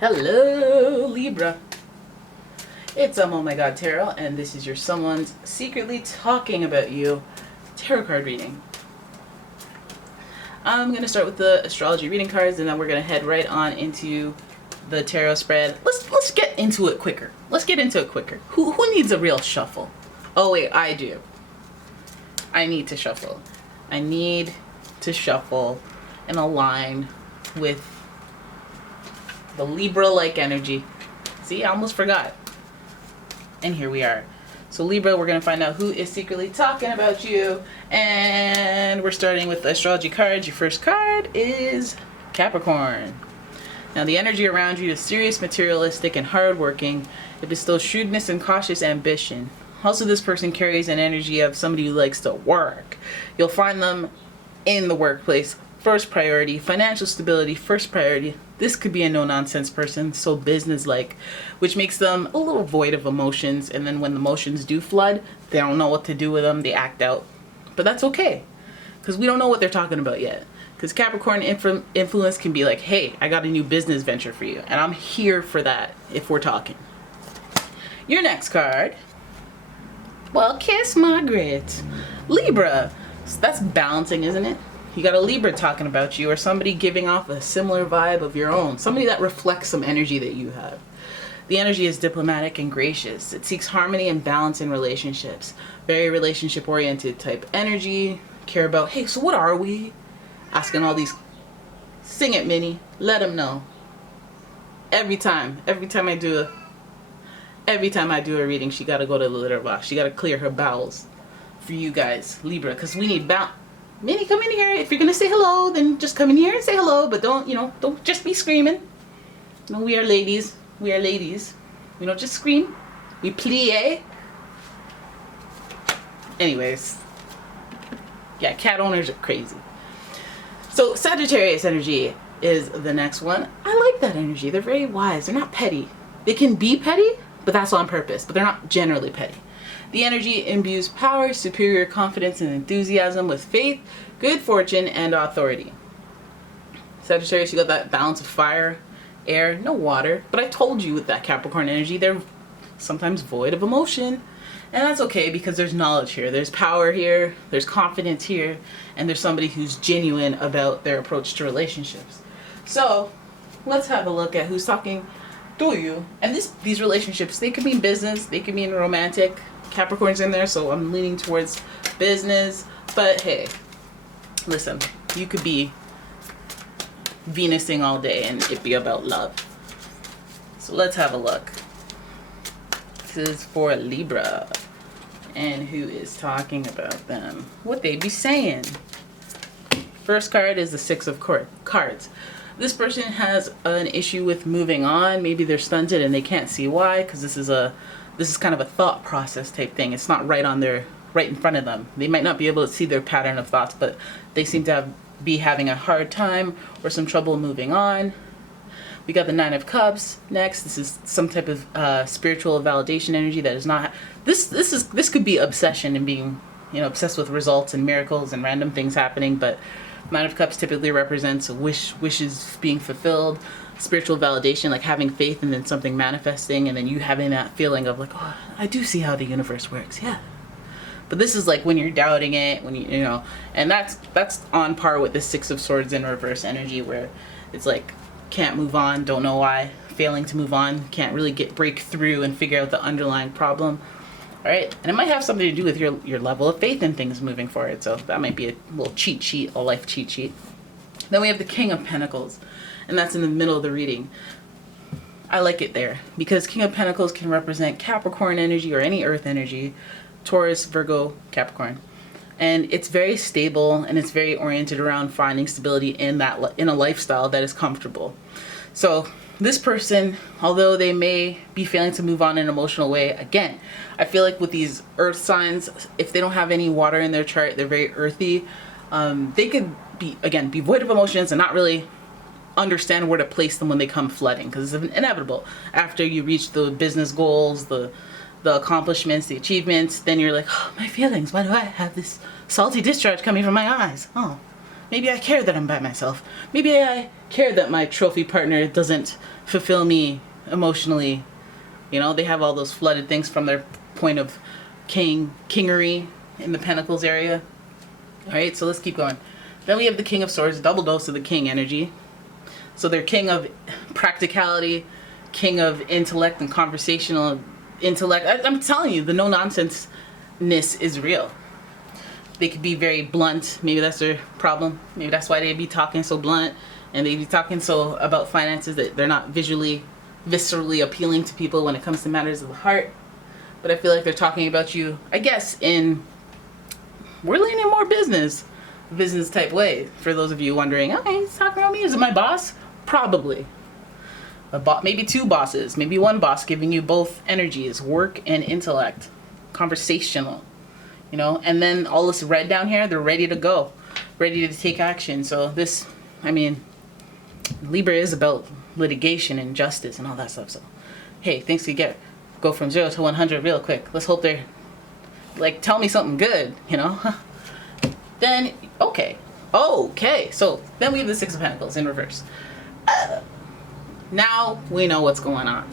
Hello, Libra. It's Oh My God Tarot, and this is your someone's secretly talking about you tarot card reading. I'm going to start with the astrology reading cards, and then we're going to head right on into the tarot spread. Let's get into it quicker. Who needs a real shuffle? Oh wait, I do. I need to shuffle. I need to shuffle and align with the Libra-like energy. See, I almost forgot. And here we are. So Libra, we're going to find out who is secretly talking about you. And we're starting with the astrology cards. Your first card is Capricorn. Now the energy around you is serious, materialistic, and hardworking. It bestows shrewdness and cautious ambition. Also, this person carries an energy of somebody who likes to work. You'll find them in the workplace. First priority, financial stability, first priority. This could be a no-nonsense person, so business-like, which makes them a little void of emotions. And then when the emotions do flood, they don't know what to do with them. They act out. But that's okay, because we don't know what they're talking about yet. Because Capricorn influence can be like, hey, I got a new business venture for you. And I'm here for that if we're talking. Your next card. Well, kiss Margaret. Libra. So that's balancing, isn't it? You got a Libra talking about you, or somebody giving off a similar vibe of your own. Somebody that reflects some energy that you have. The energy is diplomatic and gracious. It seeks harmony and balance in relationships. Very relationship-oriented type energy. Care about, hey, so what are we? Asking all these. Sing it, Minnie. Let them know. Every time I do a reading, she got to go to the litter box. She got to clear her bowels for you guys, Libra, because we need balance. Minnie, come in here. If you're gonna say hello, then just come in here and say hello, but don't just be screaming. We are ladies. We don't just scream. We plie. Anyways. Yeah, cat owners are crazy. So Sagittarius energy is the next one. I like that energy. They're very wise. They're not petty. They can be petty, but that's on purpose. But they're not generally petty. The energy imbues power, superior confidence, and enthusiasm with faith, good fortune, and authority. Sagittarius, you got that balance of fire, air, no water. But I told you with that Capricorn energy, they're sometimes void of emotion. And that's okay, because there's knowledge here. There's power here. There's confidence here. And there's somebody who's genuine about their approach to relationships. So let's have a look at who's talking to you. And these relationships, they could be in business. They could be in romantic. Capricorn's in there, so I'm leaning towards business. But hey, listen, you could be Venusing all day and it be about love. So let's have a look. This is for Libra. And who is talking about them. What they be saying. First card is the Six of Cards. This person has an issue with moving on. Maybe they're stunted and they can't see why, because this is kind of a thought process type thing. It's not right in front of them. They might not be able to see their pattern of thoughts, but they seem to be having a hard time or some trouble moving on. We got the Nine of Cups next. This is some type of spiritual validation energy that is not. This could be obsession and being obsessed with results and miracles and random things happening. But Nine of Cups typically represents wishes being fulfilled. Spiritual validation, like having faith and then something manifesting, and then you having that feeling of like, oh, I do see how the universe works, yeah. But this is like when you're doubting it, when and that's on par with the Six of Swords in reverse energy, where it's like can't move on, don't know why, failing to move on, can't really break through and figure out the underlying problem. All right, and it might have something to do with your level of faith in things moving forward. So that might be a little cheat sheet, a life cheat sheet. Then we have the King of Pentacles. And that's in the middle of the reading. I like it there because King of Pentacles can represent Capricorn energy or any earth energy, Taurus, Virgo, Capricorn. And it's very stable and it's very oriented around finding stability in a lifestyle that is comfortable. So this person, although they may be failing to move on in an emotional way, again, I feel like with these earth signs, if they don't have any water in their chart, they're very earthy. They could be void of emotions and not really understand where to place them when they come flooding, because it's inevitable. After you reach the business goals, the accomplishments, the achievements, then you're like, oh, my feelings, why do I have this salty discharge coming from my eyes? Oh, Maybe I care that I'm by myself. Maybe I care that my trophy partner doesn't fulfill me emotionally. You know, they have all those flooded things from their point of kingery in the Pentacles area. All right, so let's keep going. Then we have the King of Swords, double dose of the King energy. So they're king of practicality, king of intellect and conversational intellect. I'm telling you, the no-nonsense-ness is real. They could be very blunt. Maybe that's their problem. Maybe that's why they be talking so blunt, and they be talking so about finances that they're not viscerally appealing to people when it comes to matters of the heart. But I feel like they're talking about you, I guess, we're leaning more business type way. For those of you wondering, okay, he's talking about me. Is it my boss? Probably. Maybe two bosses, maybe one boss giving you both energies, work and intellect, conversational, you know. And then all this red down here, they're ready to go, ready to take action. So this, I mean, Libra is about litigation and justice and all that stuff. So hey, things could go from 0 to 100 real quick. Let's hope they're like, tell me something good, you know. Then okay, so then we have the Six of Pentacles in reverse. Now we know what's going on.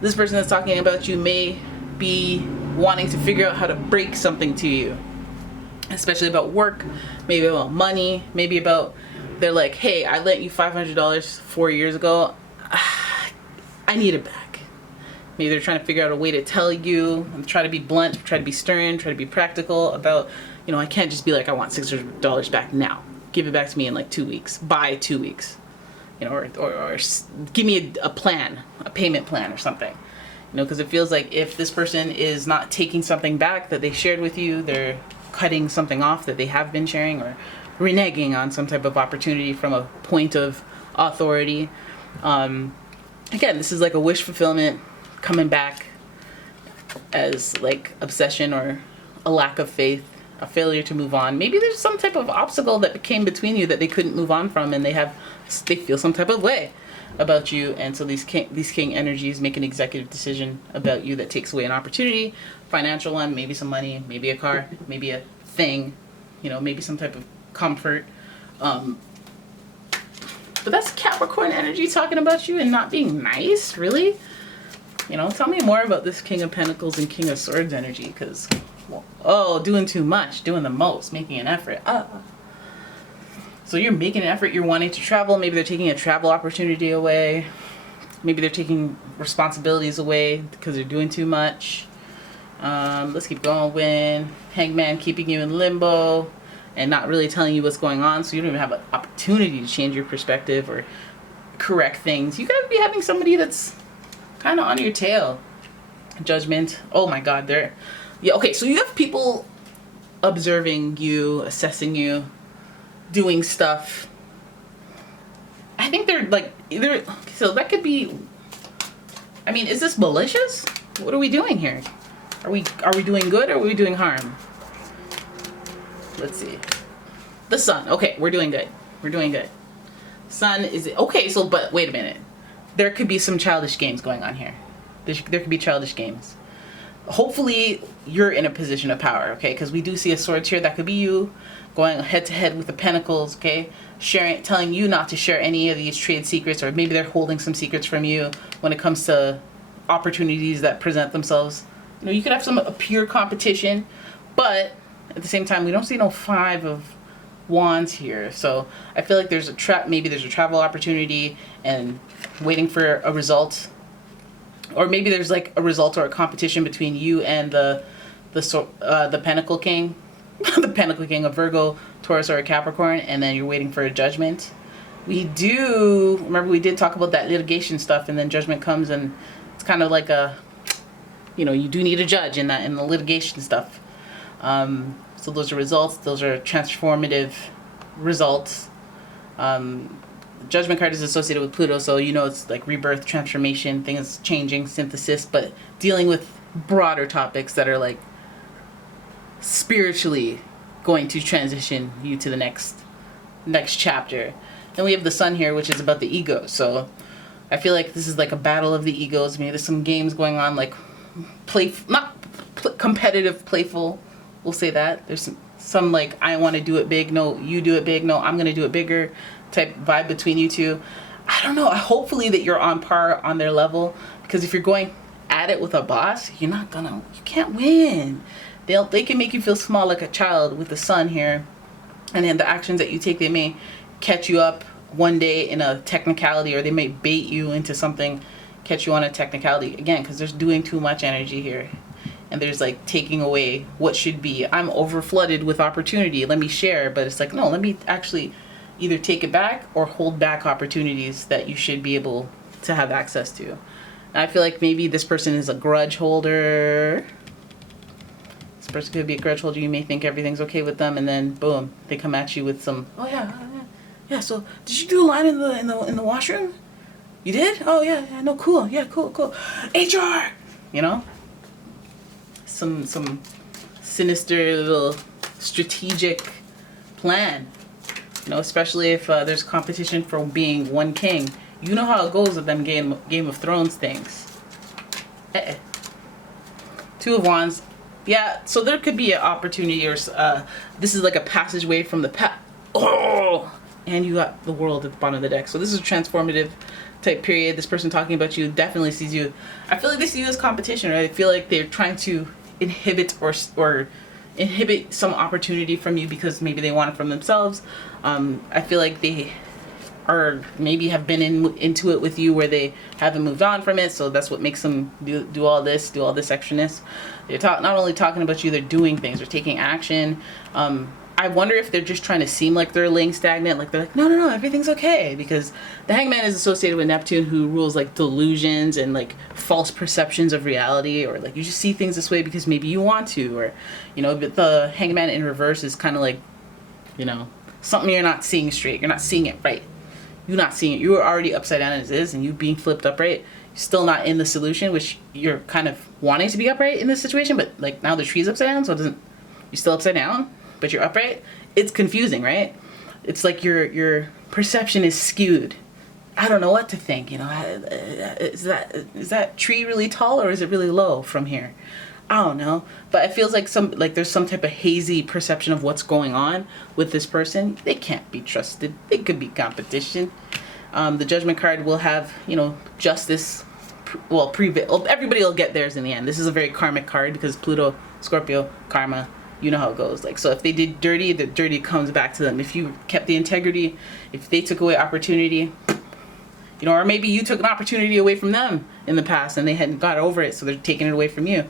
This person that's talking about you may be wanting to figure out how to break something to you, especially about work, maybe about money, maybe about, they're like, hey, I lent you $500 4 years ago. I need it back. Maybe they're trying to figure out a way to tell you and try to be blunt, try to be stern, try to be practical about, you know, I can't just be like, I want $600 back now. Give it back to me in like 2 weeks. By 2 weeks. You know, or give me a plan, a payment plan or something. You know, because it feels like if this person is not taking something back that they shared with you, they're cutting something off that they have been sharing, or reneging on some type of opportunity from a point of authority. Again, this is like a wish fulfillment coming back as like obsession or a lack of faith, a failure to move on. Maybe there's some type of obstacle that came between you that they couldn't move on from, and they feel some type of way about you, and so these king energies make an executive decision about you that takes away an opportunity, financial one, maybe some money, maybe a car, maybe a thing, you know, maybe some type of comfort. But that's Capricorn energy talking about you and not being nice, really. You know, tell me more about this King of Pentacles and King of Swords energy, because, doing too much, doing the most, making an effort. So you're making an effort, you're wanting to travel. Maybe they're taking a travel opportunity away. Maybe they're taking responsibilities away because they're doing too much. Let's keep going. Hangman keeping you in limbo and not really telling you what's going on, so you don't even have an opportunity to change your perspective or correct things. You gotta be having somebody that's kind of on your tail. Judgment. Oh my God, okay, so you have people observing you, assessing you, doing stuff. I think they're like, so that could be, I mean, is this malicious? What are we doing here? Are we doing good, or are we doing harm? Let's see. The Sun. Okay, we're doing good. We're doing good. Sun is, okay, so, but wait a minute. There could be some childish games going on here. There could be childish games. Hopefully you're in a position of power, okay? Because we do see a Swords here. That could be you going head to head with the Pentacles, okay? Telling you not to share any of these trade secrets, or maybe they're holding some secrets from you when it comes to opportunities that present themselves. You know, you could have a pure competition, but at the same time, we don't see no 5 of Wands here. So I feel like there's maybe there's a travel opportunity and waiting for a result. Or maybe there's like a result or a competition between you and the Pentacle King, the Pentacle King of Virgo, Taurus, or a Capricorn, and then you're waiting for a judgment. We did talk about that litigation stuff, and then judgment comes, and it's kind of like you do need a judge in the litigation stuff. So those are results. Those are transformative results. Judgment card is associated with Pluto, so it's like rebirth, transformation, things changing, synthesis, but dealing with broader topics that are like spiritually going to transition you to the next chapter. Then we have the Sun here, which is about the ego. So I feel like this is like a battle of the egos. Maybe there's some games going on, like competitive, playful. We'll say that. There's some like, I want to do it big, no, you do it big, no, I'm going to do it bigger type vibe between you two. I don't know. Hopefully that you're on par on their level, because if you're going at it with a boss, you can't win. They can make you feel small like a child with the sun here, and then the actions that you take, they may catch you up one day in a technicality, or they may bait you into something, catch you on a technicality again, because there's doing too much energy here, and there's like taking away what should be. I'm over flooded with opportunity, let me share, but it's like, no, let me actually either take it back or hold back opportunities that you should be able to have access to. And I feel like maybe this person is a grudge holder. This person could be a grudge holder. You may think everything's okay with them, and then boom, they come at you with some, oh yeah. So did you do a line in the washroom? You did? Oh yeah, no, cool. Yeah, cool. HR, you know, some sinister little strategic plan. You know, especially if there's competition for being one king. You know how it goes with them Game of Thrones things. Two of Wands. Yeah, so there could be an opportunity, or this is like a passageway from the past. Oh! And you got the World at the bottom of the deck. So this is a transformative type period. This person talking about you definitely sees you. I feel like they see you as competition, right? I feel like they're trying to inhibit or inhibit some opportunity from you because maybe they want it from themselves. I feel like they are maybe have been into it with you where they haven't moved on from it, so that's what makes them do all this extraness. They're not only talking about you, they're doing things, they're taking action. I wonder if they're just trying to seem like they're laying stagnant, like they're like, no, everything's okay, because the Hangman is associated with Neptune, who rules like delusions and like false perceptions of reality, or like you just see things this way because maybe you want to, or you know. But the Hangman in reverse is kind of like, you know, something you're not seeing straight, you're not seeing it right, you're not seeing it, you were already upside down as is, and you being flipped upright, you're still not in the solution, which you're kind of wanting to be upright in this situation, but like now the tree's upside down, so it doesn't, you're still upside down but you're upright. It's confusing, right? It's like your perception is skewed. I don't know what to think, you know. Is that tree really tall, or is it really low from here? I don't know, but it feels like there's some type of hazy perception of what's going on with this person. They can't be trusted. They could be competition. The Judgment card will have, you know, justice. Everybody will get theirs in the end. This is a very karmic card because Pluto, Scorpio, karma. You know how it goes. Like, so if they did dirty, the dirty comes back to them. If you kept the integrity, if they took away opportunity, you know, or maybe you took an opportunity away from them in the past and they hadn't got over it, so they're taking it away from you,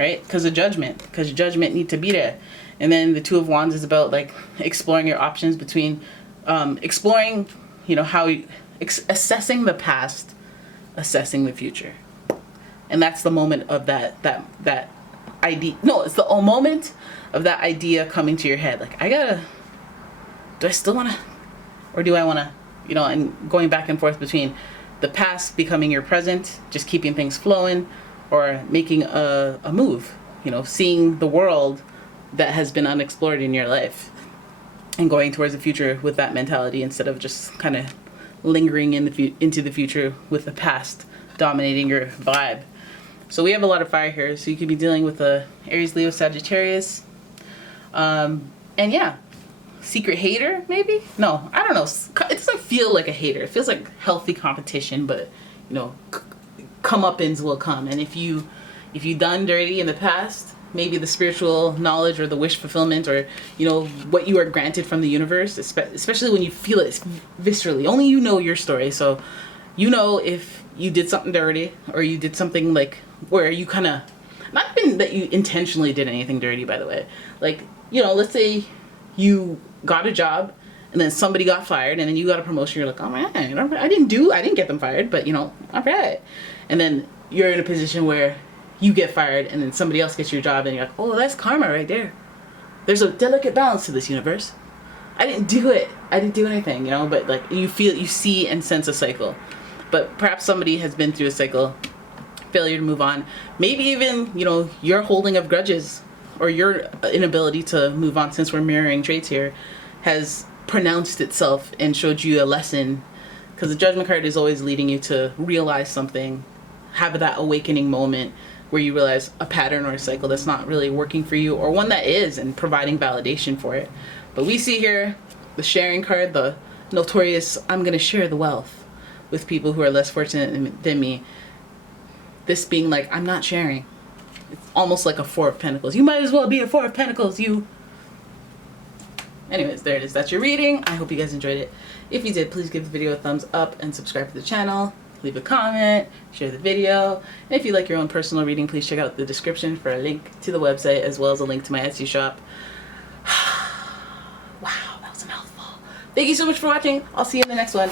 right? Because of judgment, because your judgment need to be there. And then the Two of Wands is about like exploring your options between, exploring, you know, how assessing the past, assessing the future, and that's the moment of that idea. No, it's the moment of that idea coming to your head. Like, do I still want to, or do I want to, you know, and going back and forth between the past becoming your present, just keeping things flowing, or making a move, you know, seeing the world that has been unexplored in your life and going towards the future with that mentality instead of just kind of lingering into the future with the past dominating your vibe. So we have a lot of fire here, so you could be dealing with a Aries, Leo, Sagittarius. And yeah, secret hater, maybe? No, I don't know. It doesn't feel like a hater. It feels like healthy competition, but, you know, comeuppance will come. And if you done dirty in the past, maybe the spiritual knowledge or the wish fulfillment, or, you know, what you are granted from the universe, especially when you feel it viscerally. Only you know your story, so you know if you did something dirty, or you did something like where you kind of, not even that you intentionally did anything dirty, by the way. Like, you know, let's say you got a job and then somebody got fired and then you got a promotion. You're like, oh man, I didn't get them fired, but you know, all right. And then you're in a position where you get fired and then somebody else gets your job and you're like, oh, that's karma right there. There's a delicate balance to this universe. I didn't do it. I didn't do anything, you know, but like you see and sense a cycle. But perhaps somebody has been through a cycle, failure to move on. Maybe even, you know, your holding of grudges or your inability to move on, since we're mirroring traits here, has pronounced itself and showed you a lesson. Because the Judgment card is always leading you to realize something, have that awakening moment, where you realize a pattern or a cycle that's not really working for you, or one that is, and providing validation for it. But we see here the sharing card, the notorious I'm going to share the wealth with people who are less fortunate than me. This being like, I'm not sharing. It's almost like a Four of Pentacles. You might as well be a Four of Pentacles, you. Anyways, there it is. That's your reading. I hope you guys enjoyed it. If you did, please give the video a thumbs up and subscribe to the channel. Leave a comment, share the video. And if you like your own personal reading, please check out the description for a link to the website, as well as a link to my Etsy shop. Wow, that was a mouthful. Thank you so much for watching. I'll see you in the next one.